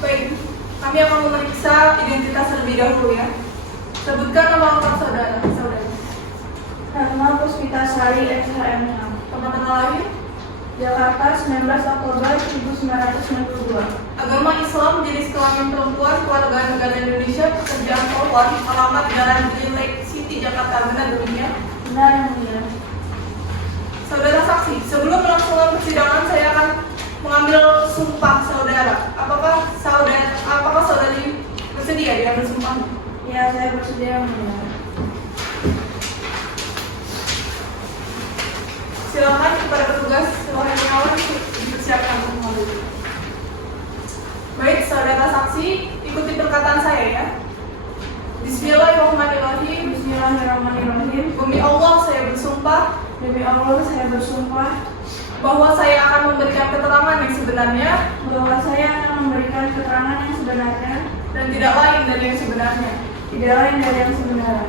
Baik, kami akan memeriksa identitas terlebih dahulu ya. Sebutkan nama lengkap saudari. Herma Puspitasari SHM. Tempat tanggal lahir, Jakarta 19 Oktober 1992. agama Islam, jenis kelamin perempuan, kewarganegaraan Indonesia, pekerjaan polwan, alamat Jalan Green Lake City, Jakarta. Benar demikian? Benar, Yang Mulia. Saudara saksi, sebelum melaksanakan persidangan saya akan mengambil sumpah saudara. Apakah saudari bersedia diambil sumpah? Ya, saya bersedia, Yang Mulia. Silakan kepada petugas silahkan pengawas dipersiapkan untuk mengambil. Baik, saudara saksi, ikuti perkataan saya ya. Bismillahirrahmanirrahim. Bismillahirrahmanirrahim. Demi Allah saya bersumpah Demi Allah, saya bersumpah bahwa saya akan memberikan keterangan yang sebenarnya bahwa saya akan memberikan keterangan yang sebenarnya dan tidak lain dari yang sebenarnya. tidak lain dari yang sebenarnya.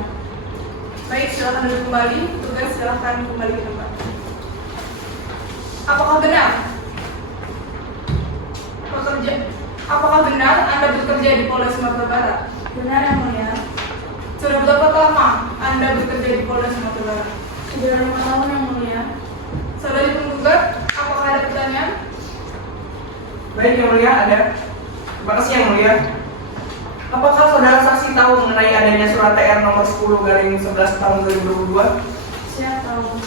Baik, silakan duduk kembali. Tugas silakan kembali ke tempat. Apakah benar Anda bekerja di Polda Sumatera Barat? Benar, Yang Mulia. Sudah berapa lama Anda bekerja di Polda Sumatera Barat? Sudah 5 tahun, Yang Mulia. Saudari penggugat, apakah ada pertanyaan? Baik, Yang Mulia, ada. Terima kasih, Yang Mulia. Apakah saudara saksi tahu mengenai adanya surat TR nomor 10/11 tahun 2022? Siap, tahu.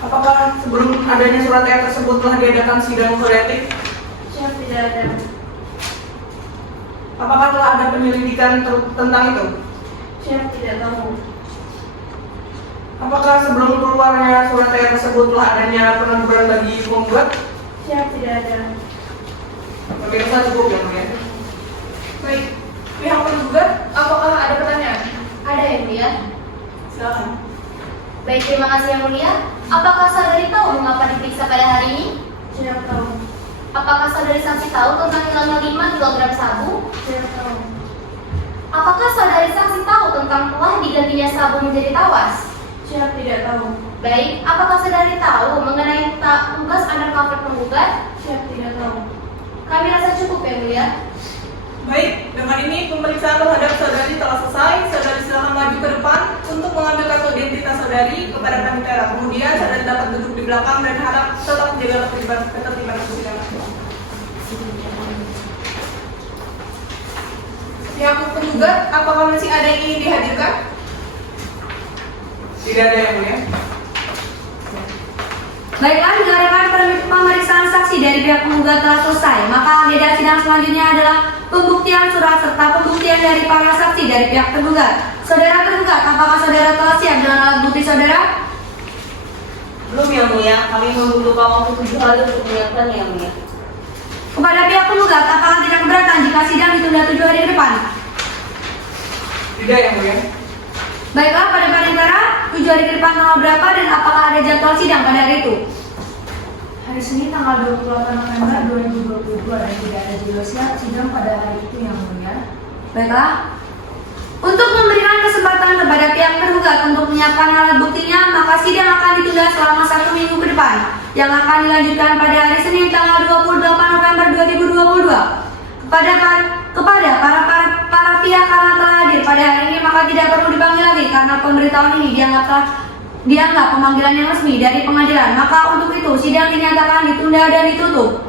Apakah sebelum adanya surat TR tersebut telah diadakan sidang kode etik? Siap, tidak ada. Apakah telah ada penyelidikan tentang itu? Siap, tidak tahu. Apakah sebelum keluarnya surat TR tersebut telah adanya peneguran bagi penggugat? Siap, tidak ada. Pemirsa cukup, Yang Mulia. Baik, pihak penggugat, apakah ada pertanyaan? Ada, Yang Mulia. Silakan. Baik, terima kasih Yang Mulia. Apakah saudari tahu mengapa diperiksa pada hari ini? Siap, tahu. Apakah saudari saksi tahu tentang hilangnya 5 kg sabu? Siap, tahu. Apakah saudari saksi tahu tentang telah digantinya sabu menjadi tawas? Siap, tidak tahu. Baik, apakah saudari tahu mengenai tugas undercover penggugat? Siap, tidak tahu. Kami rasa cukup, Yang Mulia. Baik, dengan ini pemeriksaan terhadap saudari telah selesai. Saudari silakan maju ke depan untuk mengambil kartu identitas saudari kepada panitera. Kemudian saudari dapat duduk di belakang dan harap tetap menjaga ketertiban persidangan. Pihak penggugat, apakah masih ada yang ingin dihadirkan? Tidak ada, Yang Mulia. Baiklah, dikarenakan pemeriksaan saksi dari pihak penggugat telah selesai, maka agenda sidang selanjutnya adalah pembuktian surat serta pembuktian dari para saksi dari pihak tergugat. Saudara tergugat, apakah saudara telah siap dengan alat bukti saudara? Belum, Yang Mulia. Kami membutuhkan waktu 7 hari untuk menyiapkannya, Yang Mulia. Kepada pihak penggugat, apakah tidak keberatan jika sidang ditunda 7 hari ke depan? Tidak, Yang Mulia. Baiklah, pada panitera, 7 hari ke depan tanggal berapa dan apakah ada jadwal sidang pada hari itu? Hari hari Senin tanggal 28 November 2022 dan tidak ada jelasnya sidang pada hari itu yang mulia. Baiklah. Untuk memberikan kesempatan kepada pihak tergugat untuk menyiapkan alat buktinya, maka sidang akan ditunda selama 1 minggu ke depan, yang akan dilanjutkan pada hari Senin tanggal 28 November 2022. Kepada para pihak karena telah hadir pada hari ini, maka tidak perlu dipanggil lagi karena pemberitahuan ini dianggap pemanggilan yang resmi dari pengadilan. Maka untuk itu sidang dinyatakan ditunda dan ditutup.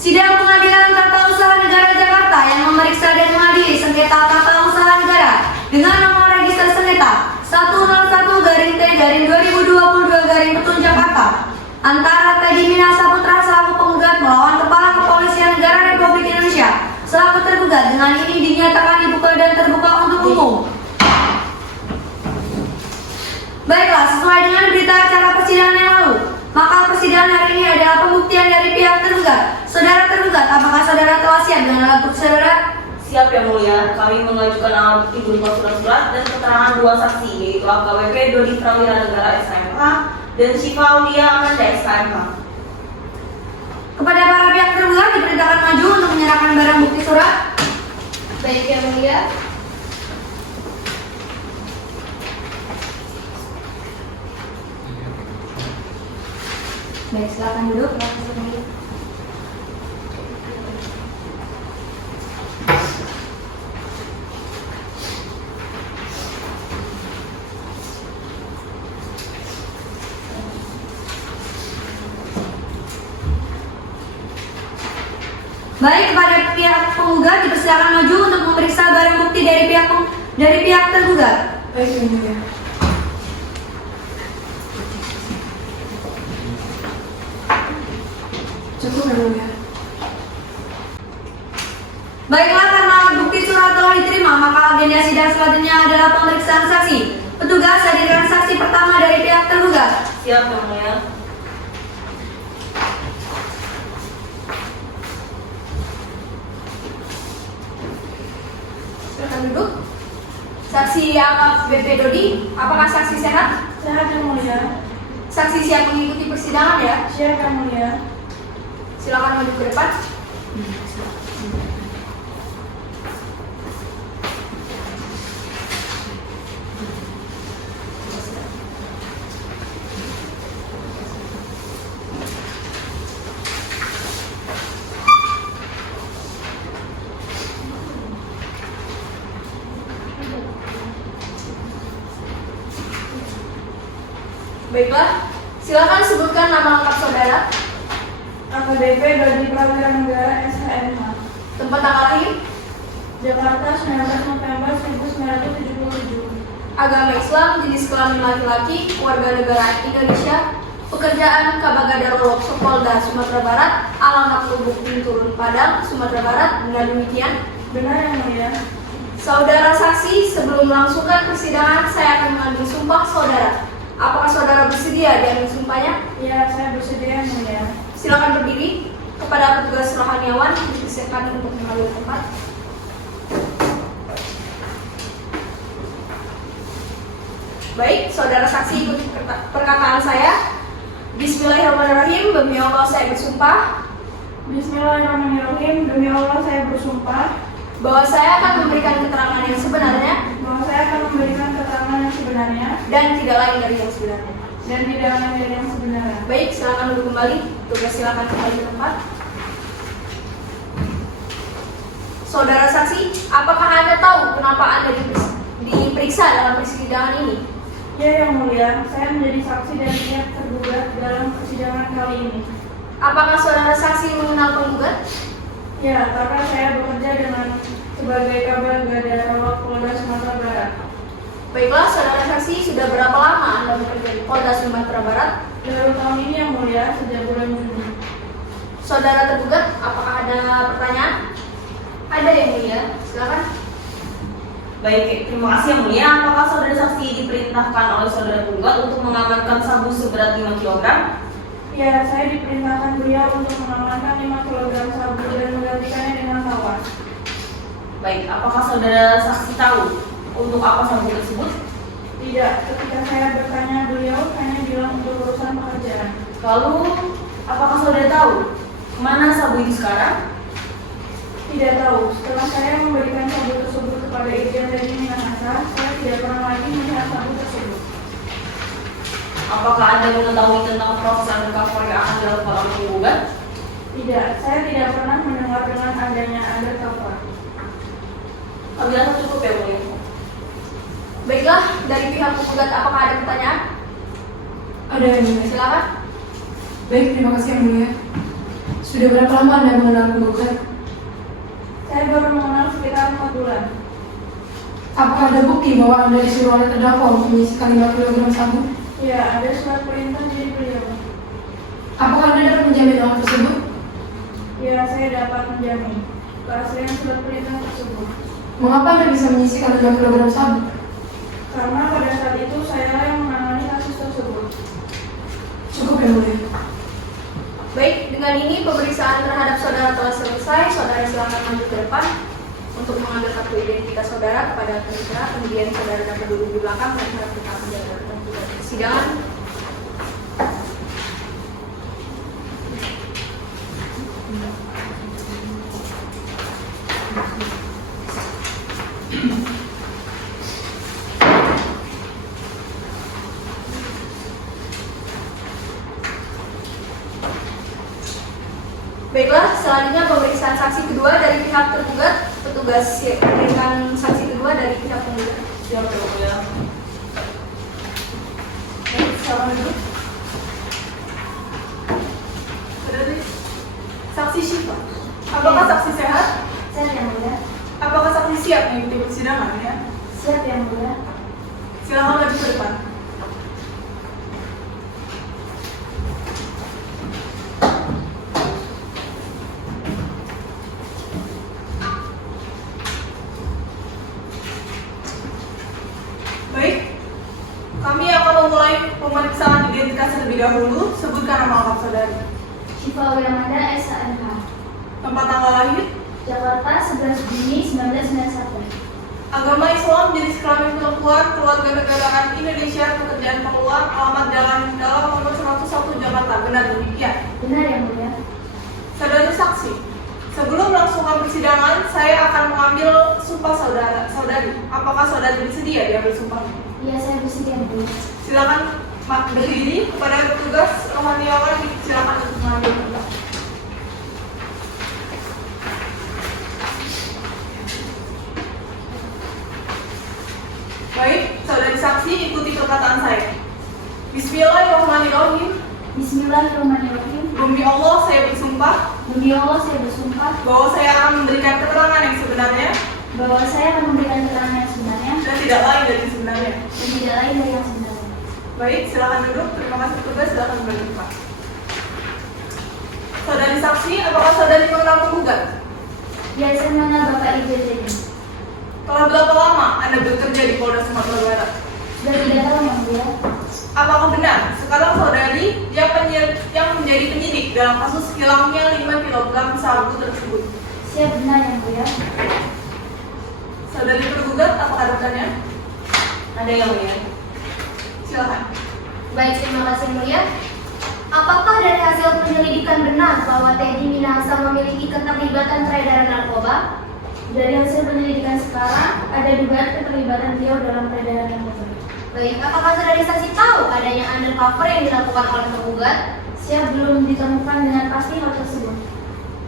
Sidang Pengadilan Tata Usaha Negara Jakarta yang memeriksa dan mengadili sengketa tata usaha negara dengan nomor register sengketa 101-T-2022 Jakarta antara Teddy Minasa Putra selaku penggugat melawan Kepala Kepolisian Negara Republik Indonesia selaku tergugat dengan ini dinyatakan dibuka dan terbuka untuk umum. Baiklah, sesuai dengan berita acara persidangan yang lalu, maka persidangan hari ini adalah pembuktian dari pihak tergugat. Saudara tergugat, apakah saudara telah siap dengan alat bukti saudara? Siap yang mulia, kami mengajukan alat bukti berupa surat-surat dan keterangan 2 saksi, yaitu AKBP Dodi Prawira Negara SKMH dan Syifa Aulia Amanda SKMH. Kepada para pihak tergugat diperintahkan maju untuk menyerahkan barang bukti surat. Baik yang mulia. Baik, silakan duduk. Baik, kepada pihak penggugat dipersilakan maju untuk memeriksa barang bukti dari pihak tergugat. Baik, yang mulia. Cukup yang mulia. Baiklah, karena alat bukti surat telah diterima, maka agenda sidang selanjutnya adalah pemeriksaan saksi. Petugas, hadirkan saksi pertama dari pihak tergugat. Siap yang mulia. Silakan duduk. Saksi AKBP Dodi, apakah saksi sehat? Sehat yang mulia. Saksi siap mengikuti persidangan ya? Siap yang mulia. Silakan maju ke depan. Baiklah, silakan sebutkan nama lengkap saudara. AKBP Dodi Prawira Negara SKMH. Tempat tanggal lahir, Jakarta 19 November 1977. agama Islam, jenis kelamin laki-laki, warga negara Indonesia, pekerjaan Kabagadarolog Polda Sumatera Barat, alamat Lubuk Binturun Padang, Sumatera Barat. Benar demikian? Benar yang mulia. Saudara saksi, sebelum melangsungkan persidangan, saya akan mengambil sumpah saudara. Apakah saudara bersedia diambil sumpahnya? Ya, saya bersedia yang mulia. Silakan berdiri. Kepada petugas rohaniawan dipersilakan untuk mengambil tempat. Baik, saudara saksi ikuti perkataan saya. Bismillahirrahmanirrahim. Demi Allah saya bersumpah Bismillahirrahmanirrahim. Demi Allah saya bersumpah bahwa saya akan memberikan keterangan yang sebenarnya bahwa saya akan memberikan keterangan yang sebenarnya dan tidak lain dari yang sebenarnya. dan tidak lain dari yang sebenarnya. Baik, silakan duduk kembali. Tugas silakan kembali ke tempat. Saudara saksi, apakah Anda tahu kenapa Anda diperiksa dalam persidangan ini? Ya yang mulia, saya menjadi saksi dan pihak tergugat dalam persidangan kali ini. Apakah saudara saksi mengenal penggugat? Ya, karena saya bekerja sebagai Kabagadarolog Polda Sumatera Barat. Baiklah, saudara saksi, sudah berapa lama Anda bekerja di Polda Sumatera Barat? Baru tahun ini yang mulia, sejak bulan Juni. Saudara tergugat, apakah ada pertanyaan? Ada yang mulia, silakan. Baik, terima kasih yang mulia. Apakah saudara saksi diperintahkan oleh saudara tergugat untuk mengamankan sabu seberat 5 kg? Ya, saya diperintahkan beliau untuk mengamankan 5 kg sabu dan menggantikannya dengan tawar. Baik, apakah saudara saksi tahu untuk apa sabu tersebut? Tidak, ketika saya bertanya beliau hanya bilang untuk urusan pekerjaan. Lalu, apakah saudara tahu kemana sabu itu sekarang? Tidak tahu, setelah saya memberikan sabu tersebut kepada Irjen Lady Minahasa, saya tidak pernah lagi melihat sabu tersebut. Apakah Anda mengetahui tentang proses undercover yang akan dilakukan oleh penggugat? Tidak, saya tidak pernah mendengar dengan adanya undercover. Penjelasan cukup ya, Mulia. Baiklah, dari pihak penggugat apakah ada pertanyaan? Ada yang mulia. Silakan. Baik, terima kasih yang mulia. Sudah berapa lama Anda mengenal penggugat? Saya baru mengenal sekitar 4 bulan. Apakah ada bukti bahwa Anda disuruh oleh terdakwa untuk menyisikan 5 kg sabu? Ya, ada surat perintah dari beliau. Apakah Anda dapat menjamin hal tersebut? Ya, saya dapat menjamin keaslian surat perintah tersebut. Mengapa Anda bisa menyisikan 5 kg sabu? Karena pada saat itu saya yang menangani kasus tersebut. Cukup yang mulia. Baik, dengan ini pemeriksaan terhadap saudara telah selesai. Saudara silakan maju ke depan untuk mengambil kartu identitas saudara kepada penyidik. Kemudian saudara dapat duduk di belakang dan harap tetap menjalankan tugas persidangan. Baiklah, selanjutnya pemeriksaan saksi kedua dari pihak tergugat. Petugas memberikan saksi kedua dari pihak penggugat. Siap ya, Mulia. Baik, selamat duduk. Saksi Syifa, apakah saksi sehat? Siap yang mulia. Apakah saksi siap mengikuti persidangan ya? Siap yang mulia. Silakan maju ke depan. Baik, kami akan memulai pemeriksaan identitas terlebih dahulu. Sebutkan nama lengkap saudari. Syifa Wilamanda SANH. Tempat tanggal lahir, Jakarta 11 Juni 1991. agama Islam, jenis kelamin perempuan, keluarga negaraan Indonesia, pekerjaan pengeluar, alamat Jalan Dalam nomor 101 Jakarta. Benar demikian? Benar yang mulia. Saudari saksi, sebelum melangsungkan persidangan, saya akan mengambil sumpah saudari. Apakah saudari bersedia diambil sumpahnya? Iya, saya bersedia yang mulia. Silakan berdiri kepada petugas rohaniawan, silakan untuk mengambil sumpah. Baik, saudari saksi, ikuti perkataan saya. Bismillahirrahmanirrahim. Bismillahirrahmanirrahim. Demi Allah saya bersumpah Demi Allah saya bersumpah bahwa saya akan memberikan keterangan yang sebenarnya bahwa saya akan memberikan keterangan yang sebenarnya dan tidak lain dari sebenarnya. dan tidak lain dari yang sebenarnya. Baik, silakan duduk. Terima kasih petugas, silakan kembali Pak. Saudari saksi, apakah saudari mengenal penggugat? Ya, saya mengenal Bapak Irjen Lady. Telah berapa lama Anda bekerja di Polda Sumatera Barat? Sudah 3 tahun yang mulia. Apakah benar sekarang saudari yang menjadi penyidik dalam kasus hilangnya 5 kg sabu tersebut? Siap, benar yang mulia. Saudari tergugat, apakah ada pertanyaan? Ada yang mulia. Silakan. Baik, terima kasih mulia. Apakah dari hasil penyelidikan benar bahwa Teddy Minahasa memiliki keterlibatan peredaran narkoba? Dari hasil penyelidikan sekarang, ada dugaan keterlibatan beliau dalam peredaran narkoba. Baik, apakah saudari saksi tahu adanya undercover yang dilakukan oleh penggugat? Siap, belum ditemukan dengan pasti hal tersebut.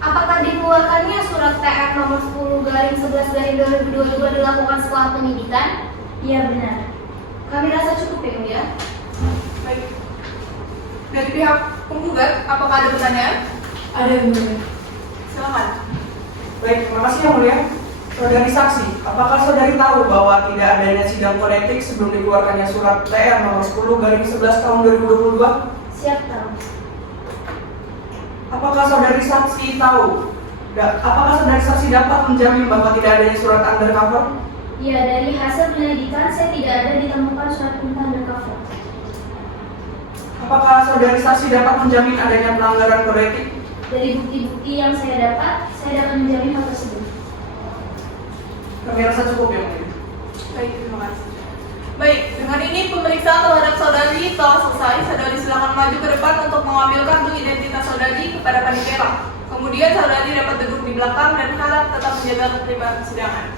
Apakah dikeluarkannya surat TR nomor 10/11/2022 dilakukan setelah penyidikan? Iya, benar. Kami rasa cukup ya, mulia. Baik. Dari pihak penggugat, apakah ada pertanyaan? Ada yang mulia. Silakan. Baik, terima kasih yang mulia. Saudari saksi, apakah saudari tahu bahwa tidak adanya sidang kode etik sebelum dikeluarkannya surat TR nomor 10/11 tahun 2022? Siap, tahu. Apakah saudari saksi tahu? Apakah saudari saksi dapat menjamin bahwa tidak adanya surat undercover? Ya, dari hasil penyelidikan saya tidak ada ditemukan surat perintah undercover. Apakah saudari saksi dapat menjamin adanya pelanggaran kode etik? Dari bukti-bukti yang saya dapat menjamin hal tersebut. Kami rasa cukup yang mulia. Baik, terima kasih. Baik, dengan ini pemeriksaan terhadap saudari telah selesai. Saudari silakan maju ke depan untuk mengambil kartu identitas saudari kepada panitia. Kemudian saudari dapat duduk di belakang dan harap tetap menjaga ketertiban persidangan.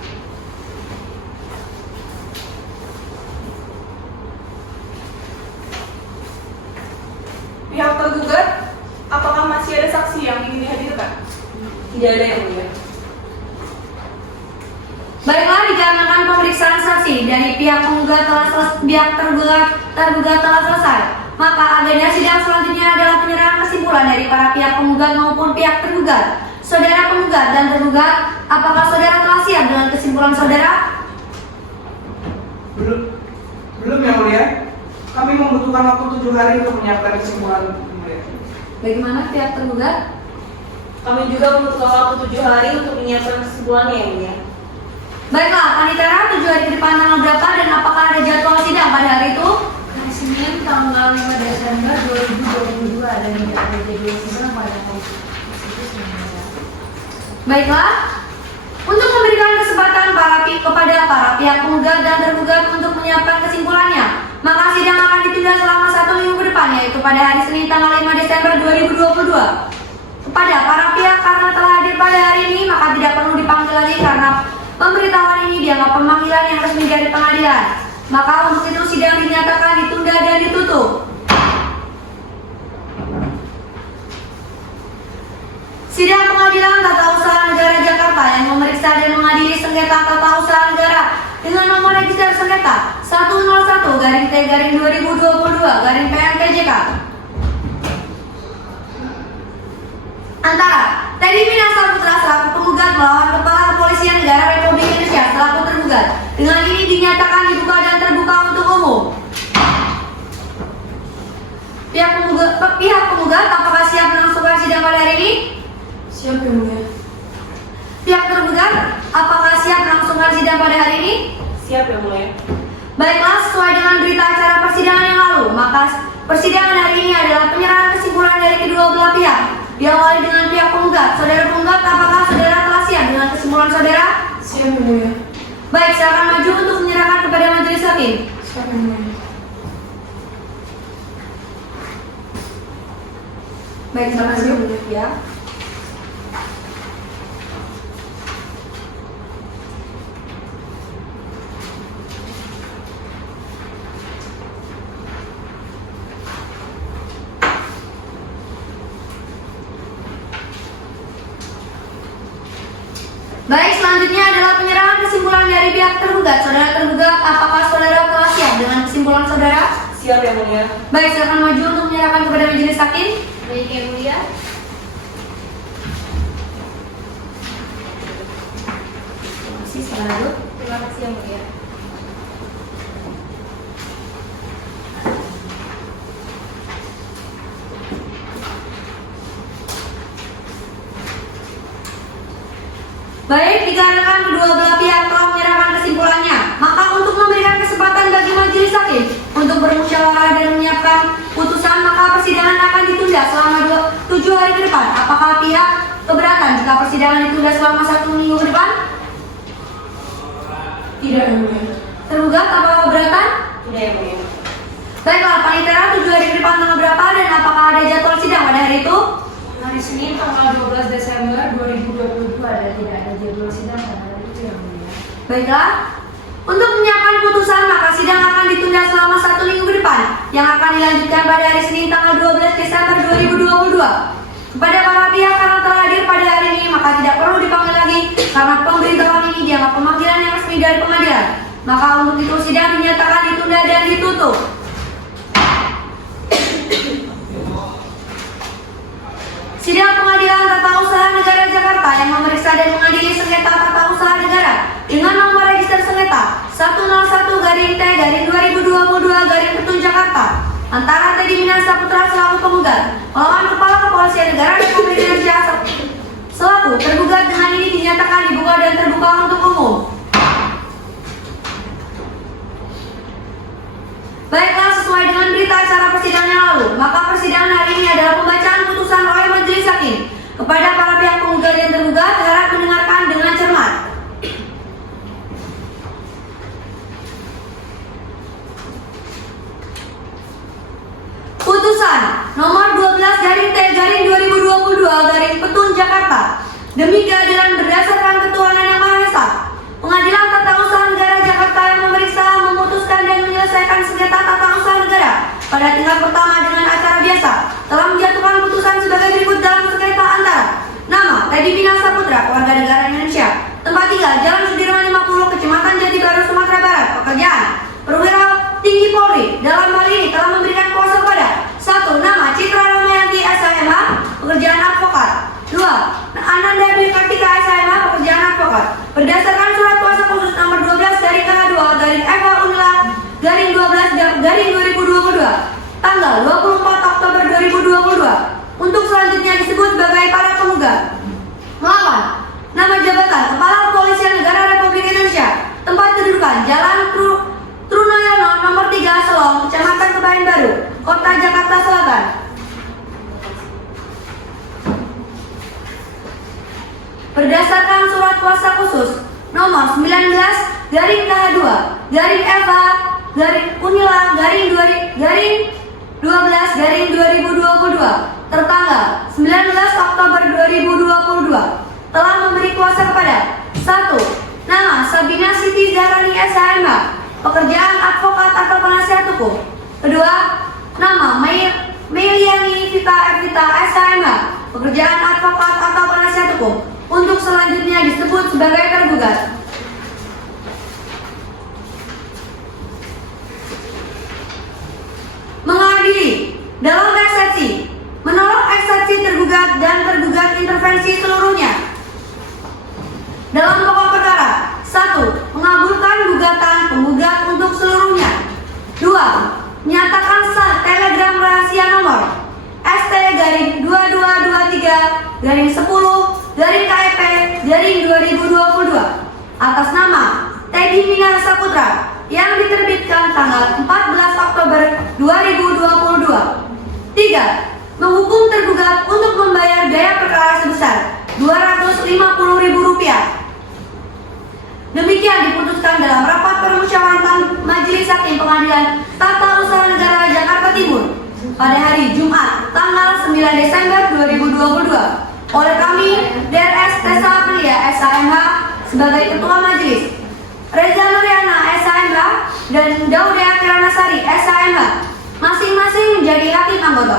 Pihak tergugat, apakah masih ada saksi yang ingin dihadirkan? Tidak ada yang mulia. Baiklah, dikarenakan pemeriksaan saksi dari pihak penggugat tergugat telah selesai, maka agenda sidang selanjutnya adalah penyerahan kesimpulan dari para pihak penggugat maupun pihak tergugat. Saudara penggugat dan tergugat, apakah saudara telah siap dengan kesimpulan saudara? Belum yang mulia. Kami membutuhkan waktu 7 hari untuk menyiapkan kesimpulan, yang mulia. Bagaimana pihak tergugat? Kami juga membutuhkan waktu 7 hari untuk menyiapkan kesimpulannya, yang mulia. Baiklah, panitera 7 hari ke depan tanggal berapa dan apakah ada jadwal sidang pada hari itu? Hari Senin tanggal 5 Desember 2022 dan tidak ada jadwal sidang pada hari itu. Baiklah, untuk memberikan kesempatan kepada para pihak penggugat dan tergugat untuk menyiapkan kesimpulannya, maka sidang akan ditunda selama 1 minggu ke depan, yaitu pada hari Senin tanggal 5 Desember 2022. Kepada para pihak karena telah hadir pada hari ini, maka tidak perlu dipanggil lagi karena pemberitahuan ini dianggap pemanggilan yang resmi dari pengadilan. Maka untuk itu sidang dinyatakan ditunda dan ditutup. Sidang Pengadilan Tata Usaha Negara Jakarta yang memeriksa dan mengadili sengketa tata usaha negara dengan nomor register sengketa 101-T/2022-PNPJK antara Teddy Minasa Putra selaku penggugat melawan Kepala Kepolisian Negara Republik Indonesia selaku tergugat. Dengan ini dinyatakan dibuka dan terbuka untuk umum. Pihak penggugat apakah siap melangsungkan sidang pada hari ini? Siap yang mulia. Pihak tergugat apakah siap melangsungkan sidang pada hari ini? Siap, yang mulia. Baiklah, sesuai dengan berita acara persidangan yang lalu, maka persidangan hari ini adalah penyerahan kesimpulan dari kedua belah pihak. Diawali dengan pihak penggugat. Saudara penggugat, apakah saudara telah siap dengan kesimpulan saudara? Siap yang mulia. Baik, silakan maju untuk menyerahkan kepada majelis hakim. Siap yang mulia. Baik, terima kasih ya. Baik, selanjutnya adalah penyerahan kesimpulan dari pihak tergugat. Saudara tergugat, apakah saudara telah siap dengan kesimpulan saudara? Siap, yang mulia. Baik, silakan maju untuk menyerahkan kepada majelis hakim. Baik yang mulia. Terima kasih, silakan duduk. Terima kasih yang mulia. Baik, dikarenakan kedua belah pihak telah menyerahkan kesimpulannya, maka untuk memberikan kesempatan bagi majelis hakim untuk bermusyawarah dan menyiapkan putusan, maka persidangan akan ditunda selama 7 hari ke depan. Apakah pihak keberatan jika persidangan ditunda selama 1 minggu ke depan? Tidak yang mulia. Tergugat, apakah keberatan? Tidak, yang mulia. Baiklah, panitera 7 hari ke depan tanggal berapa dan apakah ada jadwal sidang pada hari itu? Hari Senin tanggal 12 Desember 2022 dan tidak ada jadwal sidang pada hari itu yang mulia. Baiklah, untuk menyiapkan putusan maka sidang akan ditunda selama 1 minggu ke depan yang akan dilanjutkan pada hari Senin tanggal 12 Desember 2022. Kepada para pihak karena telah hadir pada hari ini maka tidak perlu dipanggil lagi karena pemberitahuan ini dianggap pemanggilan yang resmi dari pengadilan. Maka untuk itu sidang dinyatakan ditunda dan ditutup. Sidang Pengadilan Tata Usaha Negara Jakarta yang memeriksa dan mengadili sengketa tata usaha negara dengan nomor register sengketa 101-T/2022-Petun Jakarta antara Teddy Minasa Putra selaku penggugat melawan Kepala Kepolisian Negara Republik Indonesia selaku tergugat. Dengan ini dinyatakan dibuka dan terbuka untuk umum. Baiklah, sesuai dengan berita acara persidangan yang lalu, maka persidangan hari ini adalah pembacaan putusan oleh majelis hakim. Kepada para pihak penggugat dan tergugat, harap mendengarkan dengan cermat. Berdasarkan surat kuasa khusus nomor 12 dari KH2 garing FH Unila garing 12 garing 2022 tanggal 24 Oktober 2022 untuk selanjutnya disebut sebagai para penggugat. Melawan nama jabatan Kepala Kepolisian Negara Republik Indonesia, tempat kedudukan Jalan Trunoyono nomor 3 Selong, Kecamatan Kebayan Baru, Kota Jakarta Selatan. Berdasarkan surat kuasa khusus nomor 19 garing KH2 garing FH garing Unila garing 12 garing 2022 tertanggal 19 Oktober 2022 telah memberi kuasa kepada 1. Nama Sabina Siti Zahrani SHMH, pekerjaan advokat atau penasihat hukum. 2. Nama Meliani Vita Evita SHMH, pekerjaan advokat atau penasihat hukum. Untuk selanjutnya disebut sebagai tergugat. Mengadili dalam eksepsi, menolak eksepsi tergugat dan tergugat intervensi seluruhnya. Dalam pokok perkara, 1. Mengabulkan gugatan penggugat untuk seluruhnya. 2. Menyatakan sah telegram rahasia nomor ST garing 2223 garing 10 garing KEP garing 2022 atas nama Teddy Mina Saputra yang diterbitkan tanggal 14 Oktober 2022. 3. Menghukum tergugat untuk membayar biaya perkara sebesar Rp250.000. Demikian diputuskan dalam rapat permusyawaratan Majelis Hakim Pengadilan Tata Usaha Negara Jakarta Timur pada hari Jumat tanggal 9 Desember 2022 oleh kami DRS Tessa Aprilia SHMH sebagai Ketua Majelis, Reza Nuriana SHMH dan Daudia Kiranasari SHMH masing-masing menjadi hakim anggota.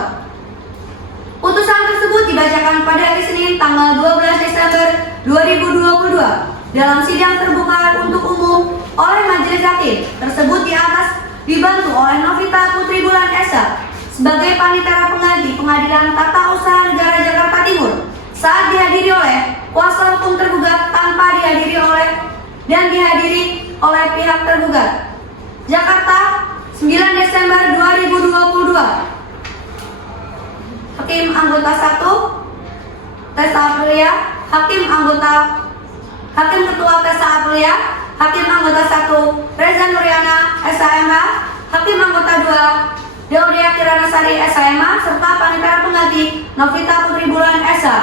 Putusan tersebut dibacakan pada hari Senin tanggal 12 Desember 2022 dalam sidang terbuka untuk umum oleh Majelis Hakim tersebut di atas dibantu oleh Novita Putri Bulan Esa sebagai Panitera Pengganti Pengadilan Tata Usaha Negara Jakarta Timur saat dihadiri oleh kuasa hukum tergugat tanpa dihadiri oleh pihak tergugat. Jakarta, 9 Desember 2022. Hakim anggota 1 Tessa Aprilia, Hakim Ketua Tessa Aprilia, Hakim anggota 1 Reza Nuriana SHMH, Hakim anggota 2 Daudia Kiranasari SHMH serta Panitera Pengganti Novita Putri Bulan Esa.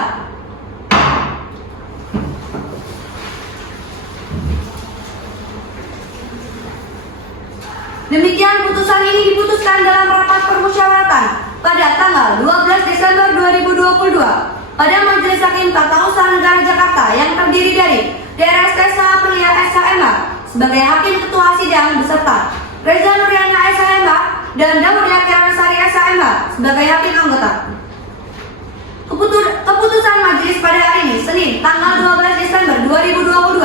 Demikian putusan ini diputuskan dalam rapat permusyawaratan pada tanggal 12 Desember 2022 pada Majelis Hakim Tata Usaha Negara Jakarta yang terdiri dari DRS Tessa Aprilia SHMH sebagai Hakim Ketua Sidang beserta Reza Nuriana SHMH dan Daudia Kiranasari SHMH sebagai Hakim Anggota. Keputusan majelis pada hari ini, Senin, tanggal 12 Desember 2022,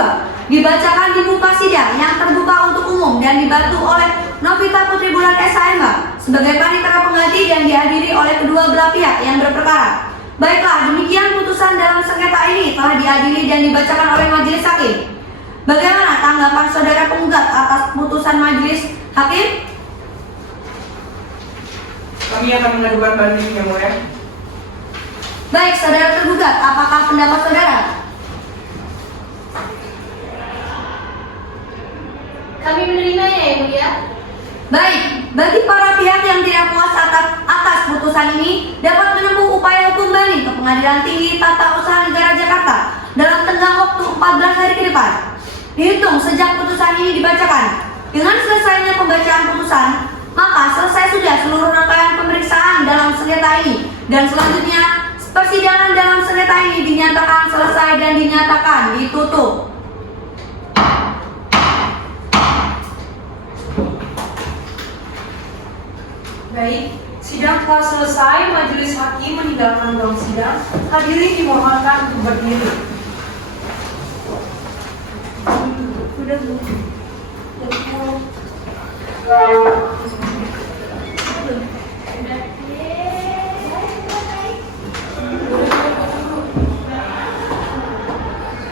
dibacakan di muka sidang yang terbuka untuk umum dan dibantu oleh Novita Putri Bulan SHMH sebagai panitera pengganti dan dihadiri oleh kedua belah pihak yang berperkara. Baiklah, demikian putusan dalam sengketa ini telah dihadiri dan dibacakan oleh majelis hakim. Bagaimana tanggapan saudara penggugat atas putusan majelis hakim? Kami akan mengajukan banding, Yang Mulia. Baik, saudara tergugat, apakah pendapat saudara? Kami menerimanya, Yang Mulia. Baik, bagi para pihak yang tidak puas atas putusan ini dapat menempuh upaya hukum banding ke Pengadilan Tinggi Tata Usaha Negara Jakarta dalam tenggang waktu 14 hari ke depan, dihitung sejak putusan ini dibacakan. Dengan selesainya pembacaan putusan, maka selesai sudah seluruh rangkaian pemeriksaan dalam sengketa ini dan selanjutnya persidangan dalam sengketa ini dinyatakan selesai dan dinyatakan ditutup. Baik, sidang telah selesai. Majelis hakim meninggalkan ruang sidang. Hadirin dimohonkan untuk berdiri.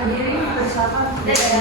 Hadirin silakan. Dadah.